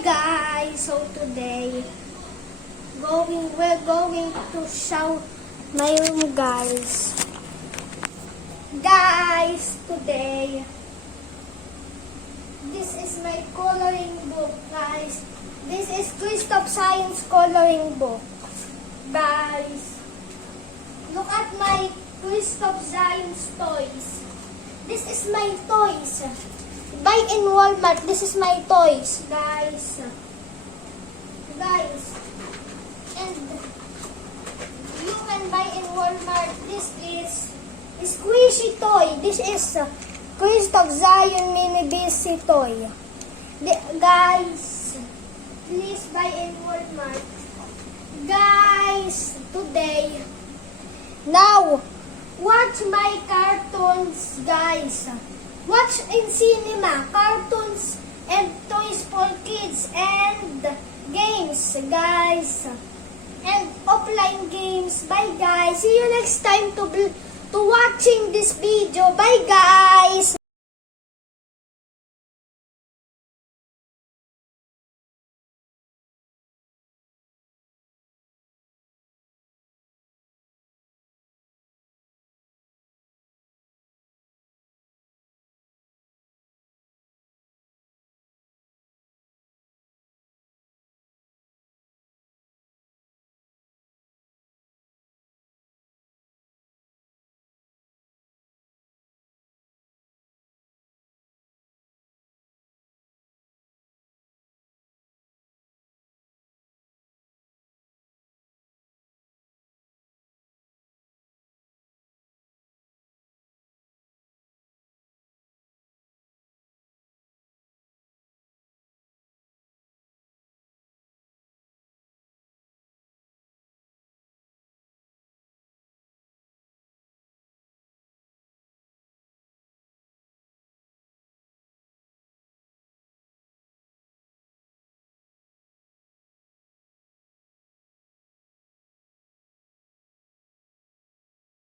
Hi guys, so today we're going to show my room, guys. Today this is my coloring book, guys. This is Christoph Science coloring book, guys. Look at my Christoph Science toys. This is my toys. Buy in Walmart. This is my toys, guys. And you can buy in Walmart. This is squishy toy. This is Christoph Zion Mini BC toy. Guys, please buy in Walmart. Guys, today, now, watch my cartoons, guys. Watch in cinema, cartoons and toys for kids and games, guys. And offline games. Bye, guys. See you next time to watching this video. Bye, guys.